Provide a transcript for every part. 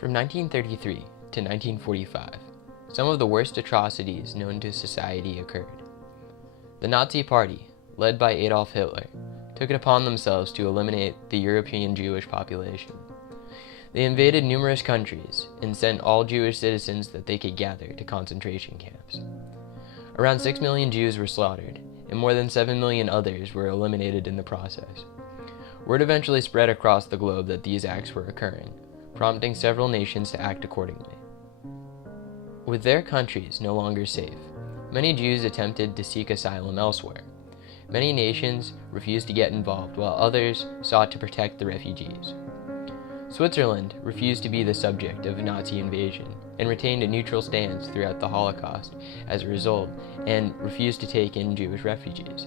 From 1933 to 1945, some of the worst atrocities known to society occurred. The Nazi Party, led by Adolf Hitler, took it upon themselves to eliminate the European Jewish population. They invaded numerous countries and sent all Jewish citizens that they could gather to concentration camps. Around 6 million Jews were slaughtered, and more than 7 million others were eliminated in the process. Word eventually spread across the globe that these acts were occurring, prompting several nations to act accordingly. With their countries no longer safe, many Jews attempted to seek asylum elsewhere. Many nations refused to get involved, while others sought to protect the refugees. Switzerland refused to be the subject of Nazi invasion and retained a neutral stance throughout the Holocaust as a result, and refused to take in Jewish refugees.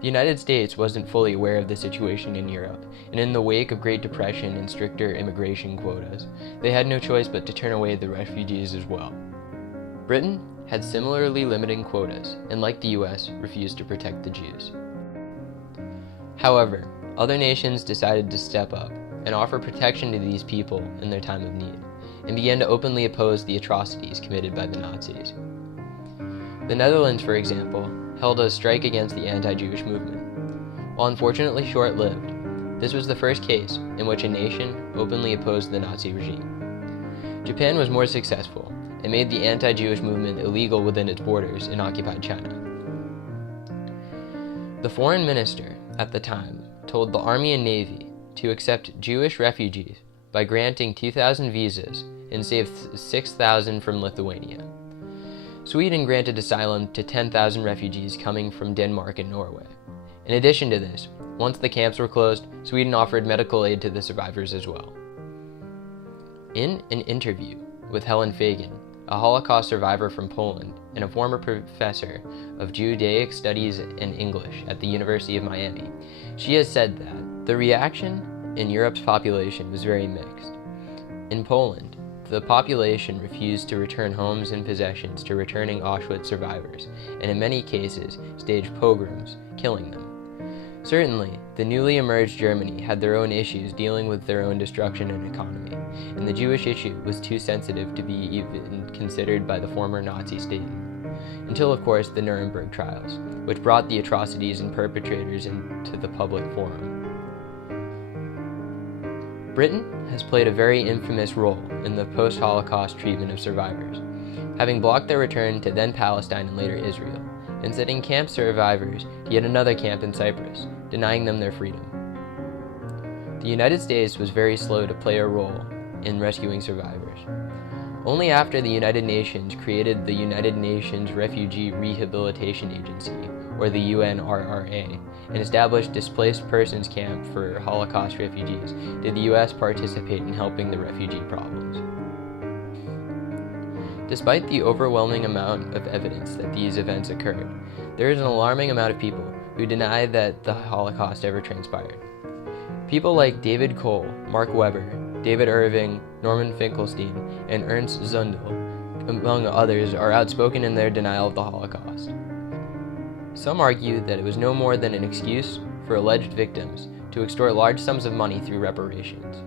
The United States wasn't fully aware of the situation in Europe, and in the wake of Great Depression and stricter immigration quotas, they had no choice but to turn away the refugees as well. Britain had similarly limiting quotas, and like the US, refused to protect the Jews. However, other nations decided to step up and offer protection to these people in their time of need, and began to openly oppose the atrocities committed by the Nazis. The Netherlands, for example, held a strike against the anti-Jewish movement. While unfortunately short-lived, this was the first case in which a nation openly opposed the Nazi regime. Japan was more successful and made the anti-Jewish movement illegal within its borders in occupied China. The foreign minister at the time told the Army and Navy to accept Jewish refugees by granting 2,000 visas and saved 6,000 from Lithuania. Sweden granted asylum to 10,000 refugees coming from Denmark and Norway. In addition to this, once the camps were closed, Sweden offered medical aid to the survivors as well. In an interview with Helen Fagan, a Holocaust survivor from Poland and a former professor of Judaic Studies and English at the University of Miami, she has said that the reaction in Europe's population was very mixed. In Poland, the population refused to return homes and possessions to returning Auschwitz survivors, and in many cases staged pogroms, killing them. Certainly, the newly emerged Germany had their own issues dealing with their own destruction and economy, and the Jewish issue was too sensitive to be even considered by the former Nazi state. Until, of course, the Nuremberg trials, which brought the atrocities and perpetrators into the public forum. Britain has played a very infamous role in the post-Holocaust treatment of survivors, having blocked their return to then Palestine and later Israel, and sending camp survivors to yet another camp in Cyprus, denying them their freedom. The United States was very slow to play a role in rescuing survivors. Only after the United Nations created the United Nations Refugee Rehabilitation Agency, or the UNRRA, and established Displaced Persons Camp for Holocaust refugees, did the U.S. participate in helping the refugee problems. Despite the overwhelming amount of evidence that these events occurred, there is an alarming amount of people who deny that the Holocaust ever transpired. People like David Cole, Mark Weber, David Irving, Norman Finkelstein, and Ernst Zundel, among others, are outspoken in their denial of the Holocaust. Some argue that it was no more than an excuse for alleged victims to extort large sums of money through reparations.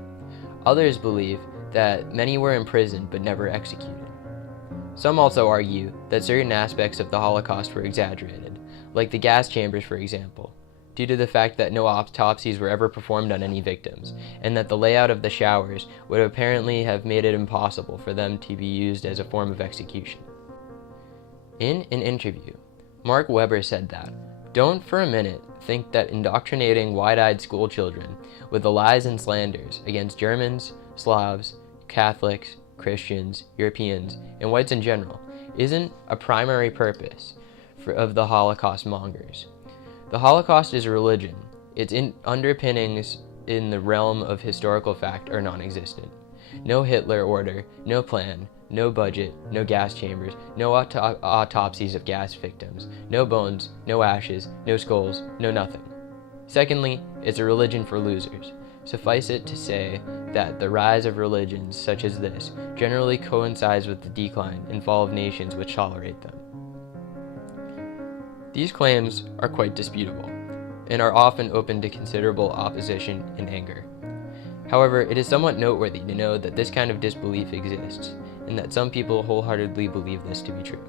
Others believe that many were imprisoned but never executed. Some also argue that certain aspects of the Holocaust were exaggerated, like the gas chambers, for example, due to the fact that no autopsies were ever performed on any victims, and that the layout of the showers would apparently have made it impossible for them to be used as a form of execution. In an interview, Mark Weber said that, "Don't for a minute think that indoctrinating wide-eyed school children with the lies and slanders against Germans, Slavs, Catholics, Christians, Europeans, and whites in general isn't a primary purpose of the Holocaust mongers. The Holocaust is a religion. Its underpinnings in the realm of historical fact are non-existent. No Hitler order, no plan, no budget, no gas chambers, no autopsies of gas victims, no bones, no ashes, no skulls, no nothing. Secondly, it's a religion for losers. Suffice it to say that the rise of religions such as this generally coincides with the decline and fall of nations which tolerate them." These claims are quite disputable, and are often open to considerable opposition and anger. However, it is somewhat noteworthy to know that this kind of disbelief exists, and that some people wholeheartedly believe this to be true.